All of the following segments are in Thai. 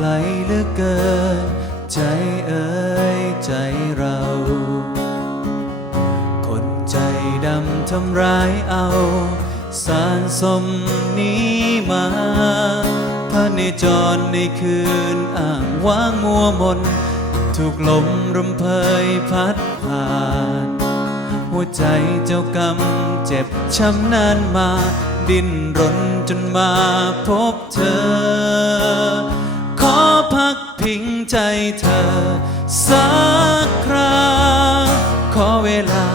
ไกลเหลือเกิน ใจเอ่ยใจเรา คนใจดำทำร้ายเอา สารสมนี้มาพระเนจรในคืนอ่างว่างมัวมน ถูกลมรำเพยพัดผ่าน หัวใจเจ้ากรรมเจ็บช้ำนานมา ดิ้นรนจนมาพบเธอ ใจเธอ สักคราขอเวลา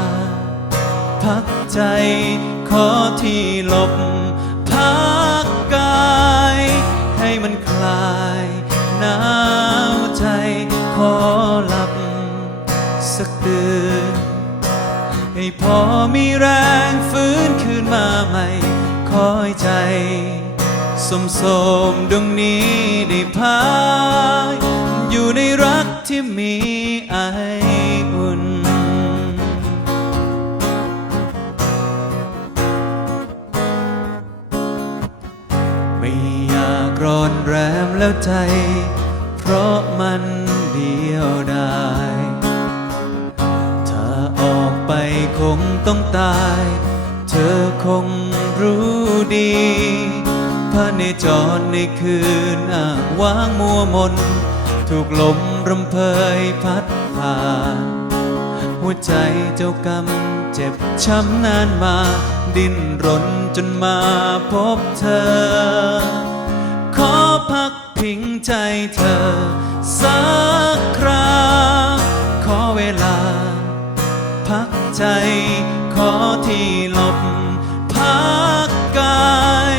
พักใจขอที่หลบ พักกาย ให้มันคลายหนาวใจขอหลับ สักเดือนให้พอมีแรงฟื้นคืนมาใหม่ คอยใจสมสมดวงนี้ได้พักอยู่ในรักที่ มีไออุ่น ไม่อยากร้อนแรมแล้วใจ เพราะมันเดียวดายถ้าออกไปคงต้องตาย เธอคงรู้ดีพระเนจรในคืนอ่างว่างมัวมนถูกลม รำเพยพัดผ่าน หัวใจเจ้ากรรมเจ็บช้ำนานมา ดิ้นรนจนมาพบเธอ ขอพักพิงใจเธอ สักคราขอเวลา พักใจ ขอที่หลบพักกาย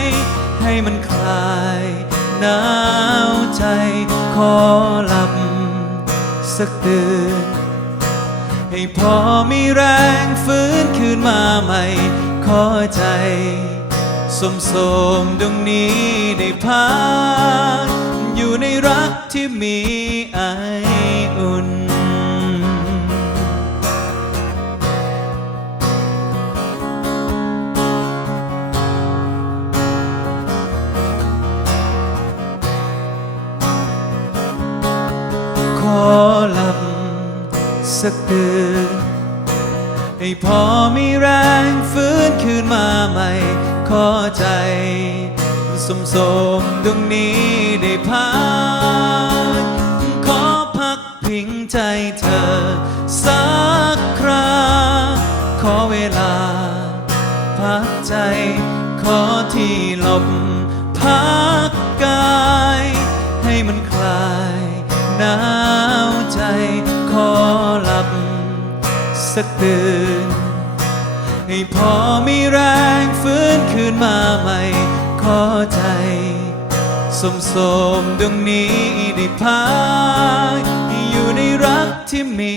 ให้มันคลายหนาวใจขอลับ สักเดือนให้พอมีแรงฟื้นคืนมาใหม่ขอใจสมสมดวงนี้ได้พักอยู่ในรักที่มีไออุ่น ลับสักเดือนให้พอมีแรงฟื้นคืนมาใหม่ ขอใจสมสมดวงนี้ได้พักขอพักพิงใจเธอ สักคราขอเวลา พักใจขอที่ ใจขอหลับ สักตื่น ให้พอมีแรงฟื้นคืนมาใหม่ ขอใจสมสมดวงนี้ได้พักอยู่ในรักที่มี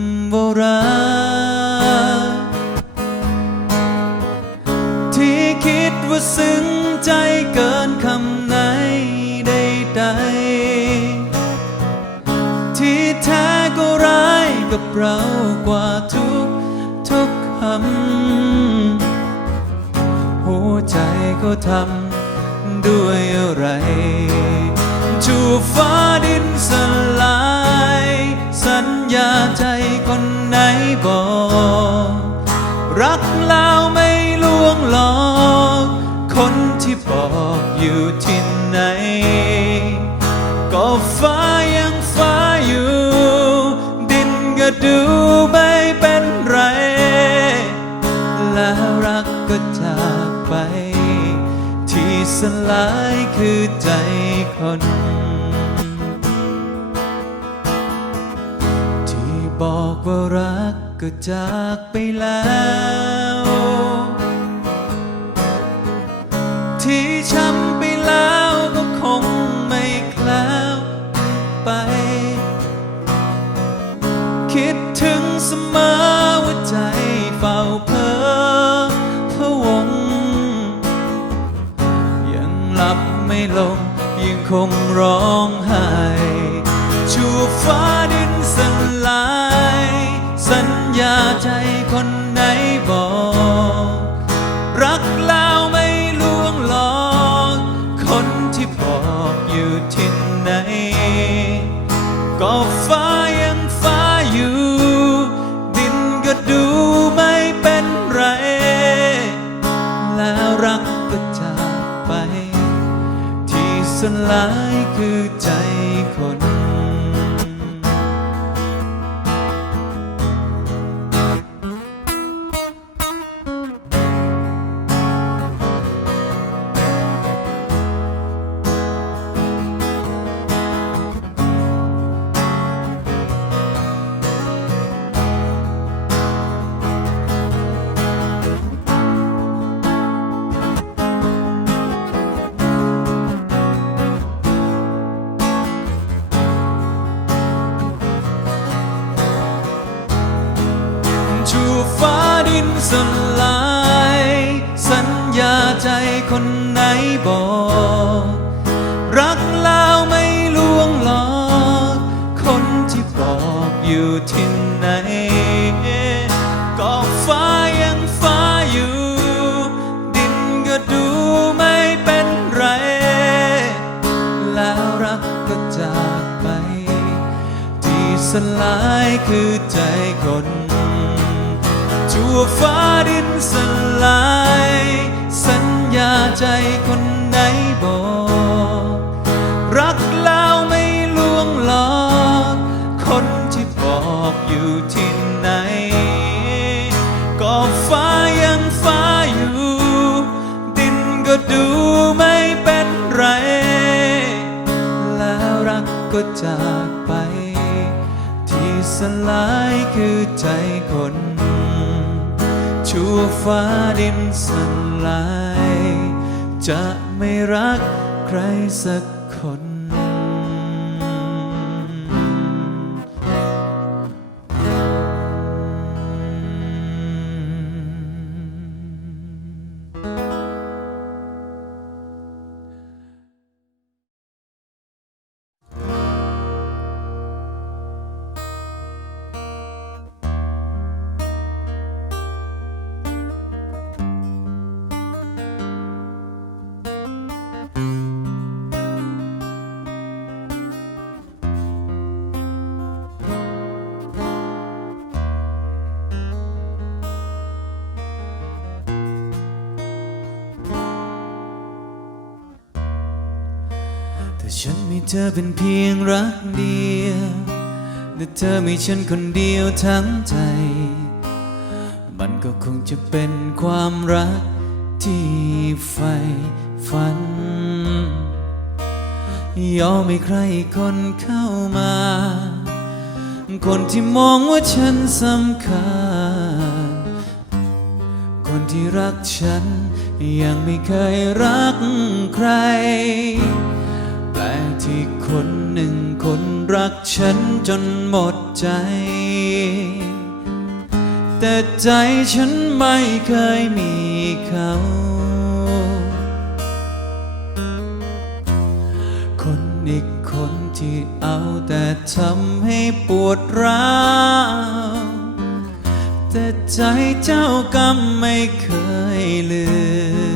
ำโบราณที่คิดว่าซึ้งใจเกินคำไหนใดๆที่แท้ก็ร้ายกับเรากว่าทุกทุกคำหัเขาทำด้วยอะไรจูฟ้าดินสลา ยาใจคนไหนบอก รักแล้วไม่ลวงหลอก คนที่บอกอยู่ที่ไหน ก็ฟ้ายังฟ้าอยู่ ดินก็ดูไม่เป็นไร แล้วรักก็จากไป ที่สลายคือใจคน บอกว่ารักก็จากไปแล้ว ที่ช้ำไปแล้วก็คงไม่แคล้วไป คิดถึงเสมอว่าใจเฝ้าเพ้อพะวง ยังหลับไม่ลงยังคงร้องไห้ชูฟ้า อยู่ที่ไหน ก็ฟ้ายังฟ้าอยู่ ดินก็ดูไม่เป็นไร แล้วรักก็จากไป ที่สลายินสลาย สัญญาใจคนไหนบอก รักแล้วไม่ลวงหลอก คนที่บอกอยู่ที่ไหนก็ฟ้ายังฟ้าอยู่ ดินก็ดูไม่เป็นไร แล้วรักก็จากไป ที่สลายคือใจคน ชั่วฟ้าดินสลาย สัญญาใจคนไหนบอก รักแล้วไม่ลวงหลอก คนที่บอกอยู่ที่ไหน ก็ฟ้ายังฟ้าอยู่ ดินก็ดูไม่เป็นไร แล้วรักก็จากไป ที่สลายคือใจคน ชั่วฟ้าดินสลาย จะไม่รักใครสัก ฉันมีเธอเป็นเพียงรักเดียวและเธอมีฉันคนเดียวทั้งใจ มันก็คงจะเป็นความรักที่ใฝ่ฝัน ยอมให้ใครคนเข้ามา คนที่มองว่าฉันสำคัญ คนที่รักฉันยังไม่เคยรักใคร ที่คนหนึ่งคนรักฉันจนหมดใจ แต่ใจฉันไม่เคยมีเขา คนอีกคนที่เอาแต่ทำให้ปวดร้าวแต่ใจเจ้ากรรมไม่เคยลืม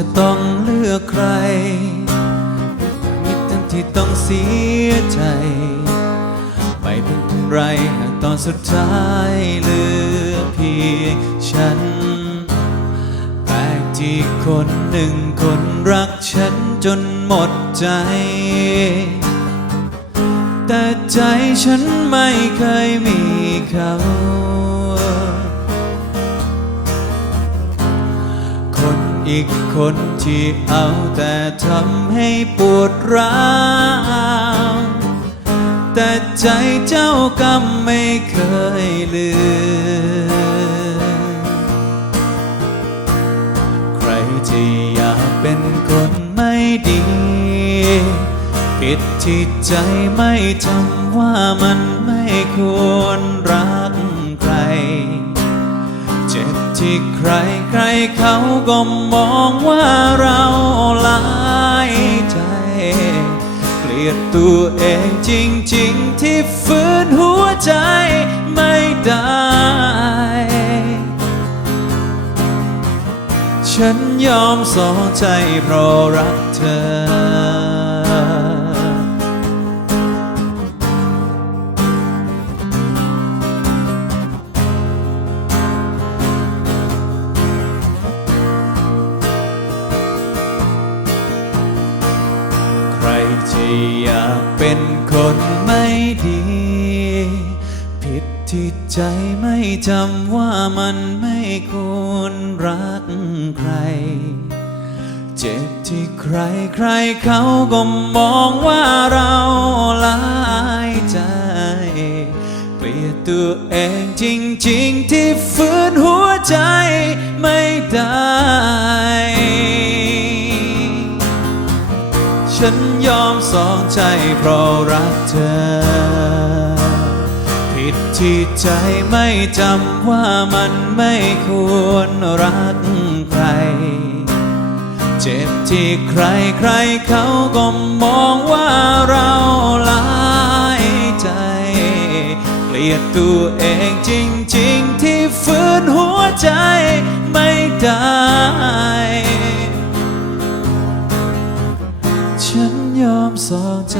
จะต้องเลือกใครมิดทั้งที่ต้องเสียใจ ไม่เป็นไรหากตอนสุดท้ายเหลือเพียงฉันแปลกที่คนหนึ่งคนรักฉันจนหมดใจ แต่ใจฉันไม่เคยมีเขา อีกคนที่เอาแต่ทำให้ปวดร้าวแต่ใจเจ้ากรรมไม่เคยลืมใครที่อยากเป็นคนไม่ดี ผิดที่ใจไม่จำว่ามันไม่ควรรัก ที่ใครใครเขาก็มองว่าเราหลายใจ เกลียดตัวเองจริง ๆ ที่ฝืนหัวใจไม่ได้ ฉันยอมสองใจเพราะรักเธอ เขาก็มองว่าเราหลายใจเกลียดตัวเองจริงๆ ที่ฝืนหัวใจไม่ได้ ฉันยอมสองใจเพราะรักเธอผิดที่ใจไม่จำว่ามันไม่ควรรักใคร เจ็บที่ใครใครเขาก็มองว่าเราลายใจ เกลียดตัวเองจริง ๆ ที่ฝืนหัวใจไม่ได้ ฉันยอมสองใจ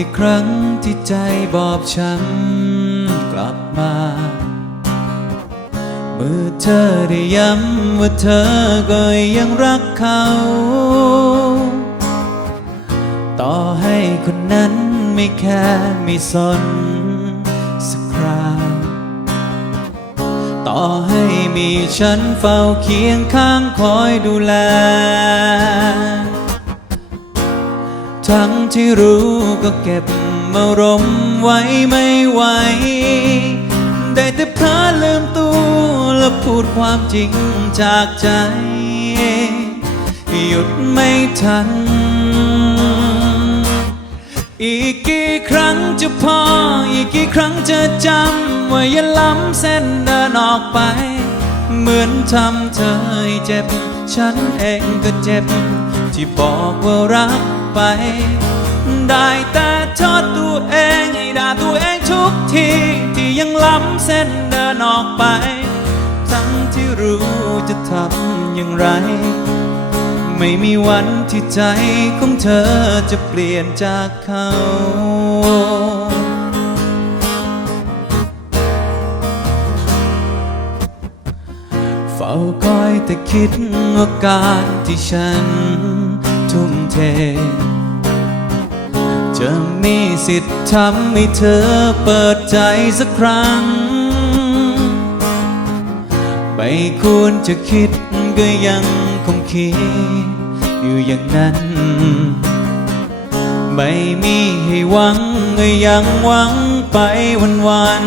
อีกครั้งที่ใจบอบช้ำกลับมา เมื่อเธอได้ย้ำว่าเธอก็ยังรักเขา ต่อให้คนนั้นไม่แค่ไม่สนสักคราวต่อให้มีฉันเฝ้าเคียงข้างคอยดูแล ทั้งที่รู้ก็เก็บอารมไว้ไม่ไหว ได้แต่เพลอลืมตัวและพูดความจริงจากใจ หยุดไม่ทัน อีกกี่ครั้งจะพอ อีกกี่ครั้งจะจำ ว่าอย่าล้ำเส้นเดินออกไป เหมือนทำเธอเจ็บ ฉันเองก็เจ็บ ที่บอกว่ารัก ไป ได้แต่โทษตัวเองให้ด่าตัวเองทุกทีที่ยังล้ำเส้นเดินออกไป ทั้งที่รู้จะทำอย่างไร ไม่มีวันที่ใจของเธอจะเปลี่ยนจากเขาเฝ้าคอยแต่คิดว่าการที่ฉัน ทุ่มเท จะมีสิทธิ์ทำให้เธอเปิดใจสักครั้ง ไม่ควรจะคิดก็ยังคงคิดอยู่อย่างนั้น ไม่มีให้หวังก็ยังหวังไปวันวัน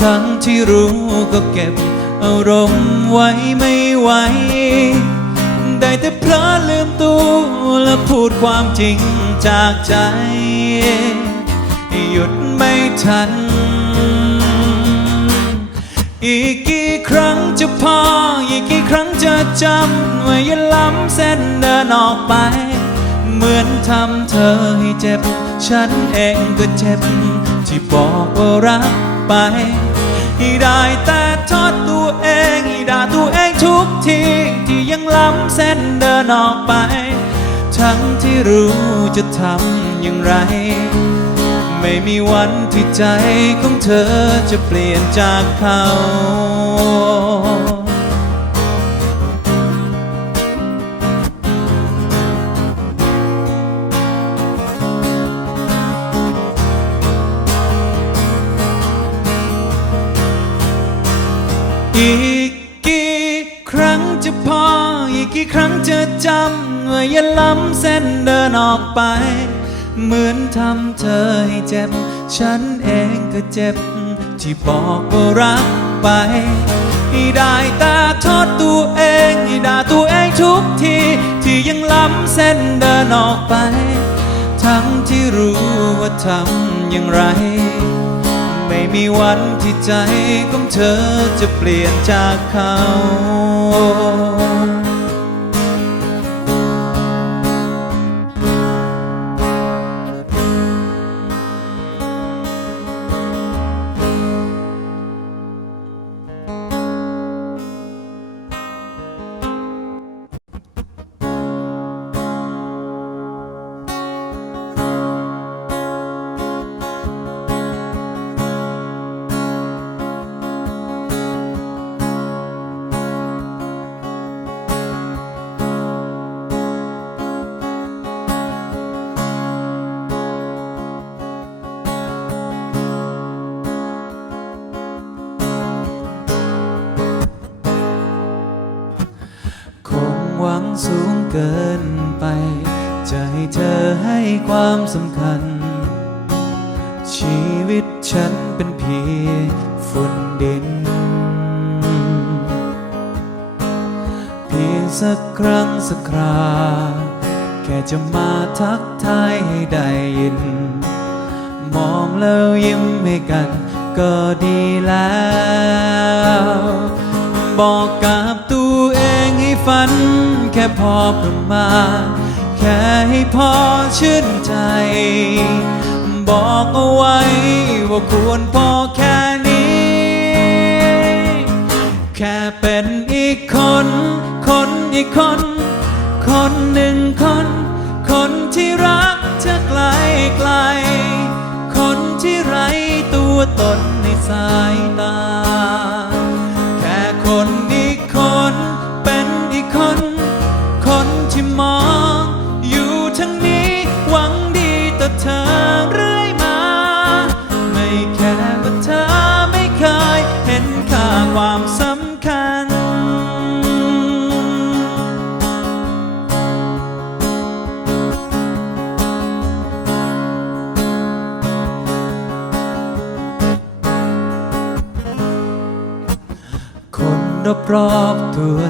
ทั้งที่รู้ก็เก็บอารมณ์ไว้ไม่ไหว ได้แต่เพลอลืมตัวและพูดความจริงจากใจ หยุดไม่ทัน อีกกี่ครั้งจะพอ อีกกี่ครั้งจะจำว่าอย่าล้ำเส้นเดินออกไป เหมือนทำเธอให้เจ็บ ฉันเองก็เจ็บ ที่บอกว่ารักไปให้ได้แต่โทษตัวเอง ด่าตัวเองทุกทีที่ยังล้ำเส้นเดินออกไป ทั้งที่รู้จะทำอย่างไร ไม่มีวันที่ใจของเธอจะเปลี่ยนจากเขาอีก จะพออีกกี่ครั้งจะจำว่าอย่าล้ำเส้นเดินออกไป เหมือนทำเธอให้เจ็บ ฉันเองก็เจ็บ ที่บอกว่ารักไปให้ได้แต่โทษตัวเองให้ด่าตัวเองทุกที ที่ยังล้ำเส้นเดินออกไป ทั้งที่รู้ว่าทำอย่างไร ไม่มีวันที่ใจของเธอจะเปลี่ยนจากเขา ค เกินไป จะให้เธอให้ความสำคัญ ชีวิตฉันเป็นเพียงฝุ่นดิน เพียงสักครั้งสักครา แค่จะมาทักทายให้ได้ยิน มองแล้วยิ้มให้กันก็ดีแล้ว บอกกับตัวเองให้ฝัน แค่พอประมาณ แค่ให้พอชื่นใจ บอกเอาไว้ว่าควรพอแค่นี้ แค่เป็นอีกคน คนอีกคน คนหนึ่งคน คนที่รักเธอไกลไกล คนที่ไร้ตัวตนในสายตา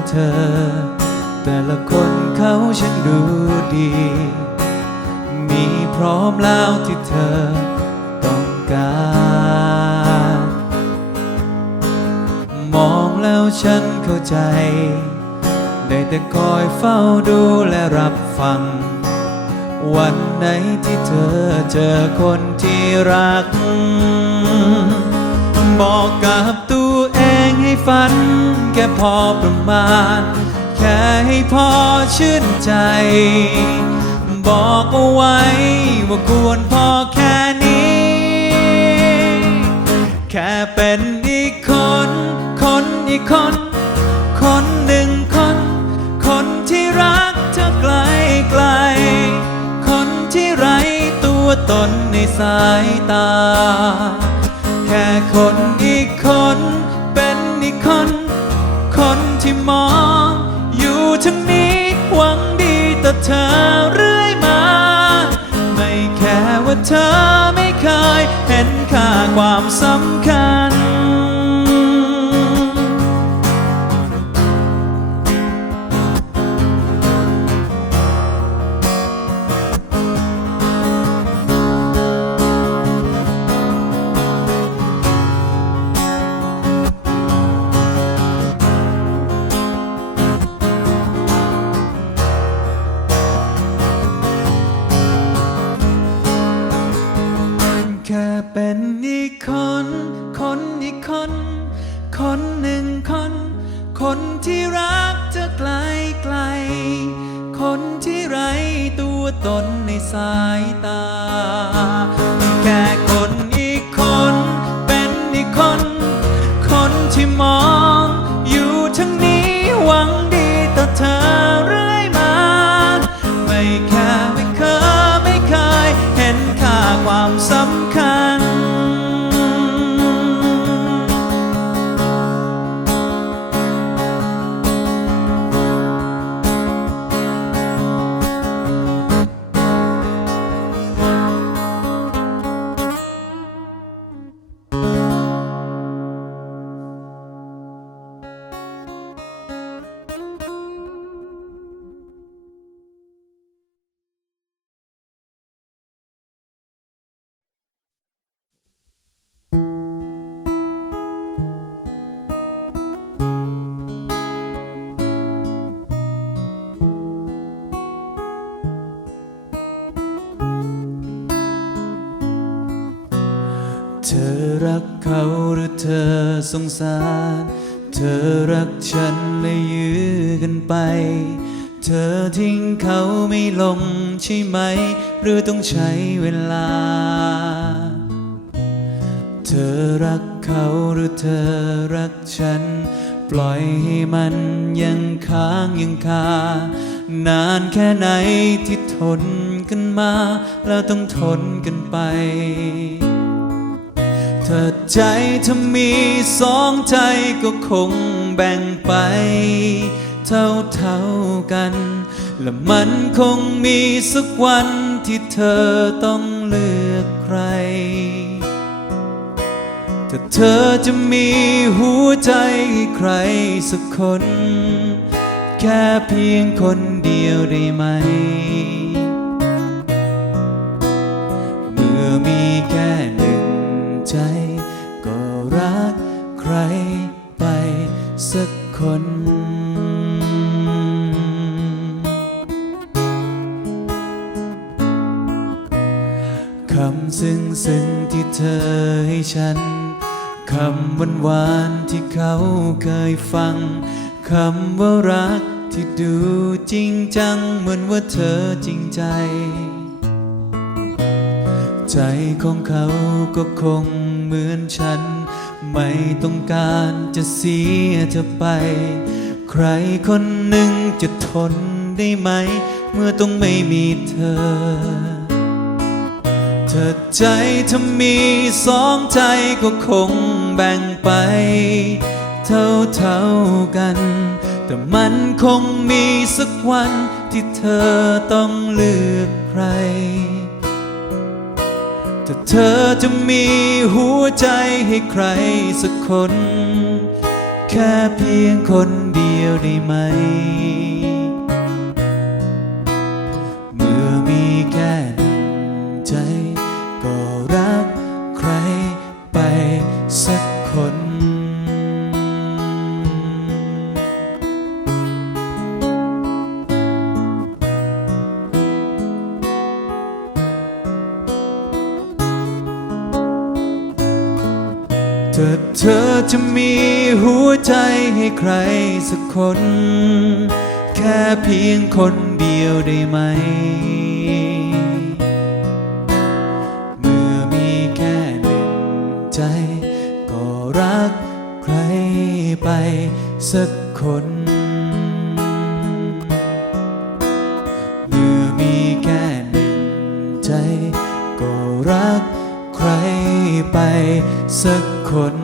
เธอ แต่ละคนเขาช่างดูดี มีพร้อมแล้วที่เธอต้องการ มองแล้วฉันเข้าใจ ได้แต่คอยเฝ้าดูและรับฟัง วันไหนที่เธอเจอคนที่รัก บอกกับ ฝันแค่พอประมาณ แค่ให้พอชื่นใจ บอกเอาไว้ว่าควรพอแค่นี้ แค่เป็นอีกคน คนอีกคน คนหนึ่งคน คนที่รักเธอไกลไกล คนที่ไร้ตัวตนในสายตา แค่คนอี เธอเรื่อยมา ไม่แค่ว่าเธอไม่เคยเห็นค่าความสำคัญ สงสาร เธอรักฉันเลยยื้อกันไป เธอทิ้งเขาไม่ลงใช่ไหม หรือต้องใช้เวลา เธอรักเขาหรือเธอรักฉัน ปล่อยให้มันยังค้างยังคานานแค่ไหนที่ทนกันมา แล้วต้องทนกันไป เธอใจถ้ามีสองใจก็คงแบ่งไป เท่าเท่ากัน และมันคงมีสักวันที่เธอต้องเลือกใคร ถ้าเธอจะมีหัวใจใใครสักคน แค่เพียงคนเดียวได้ไหม ใจ ใจของเขาก็คงเหมือนฉัน ไม่ต้องการจะเสียเธอไป ใครคนหนึ่งจะทนได้ไหม เมื่อต้องไม่มีเธอ เธอใจถ้ามีสองใจก็คงแบ่งไป เท่าเท่าๆกัน แต่มันคงมีสักวัน ที่เธอต้องเลือกใครถ้าเธอจะมีหัวใจให้ใครสักคน แค่เพียงคนเดียวได้ไหม จะมีหัวใจให้ใครสักคน แค่เพียงคนเดียวได้ไหม เมื่อมีแค่หนึ่งใจ ก็รักใครไปสักคนเมื่อมีแค่หนึ่งใจก็รักใครไปสักคน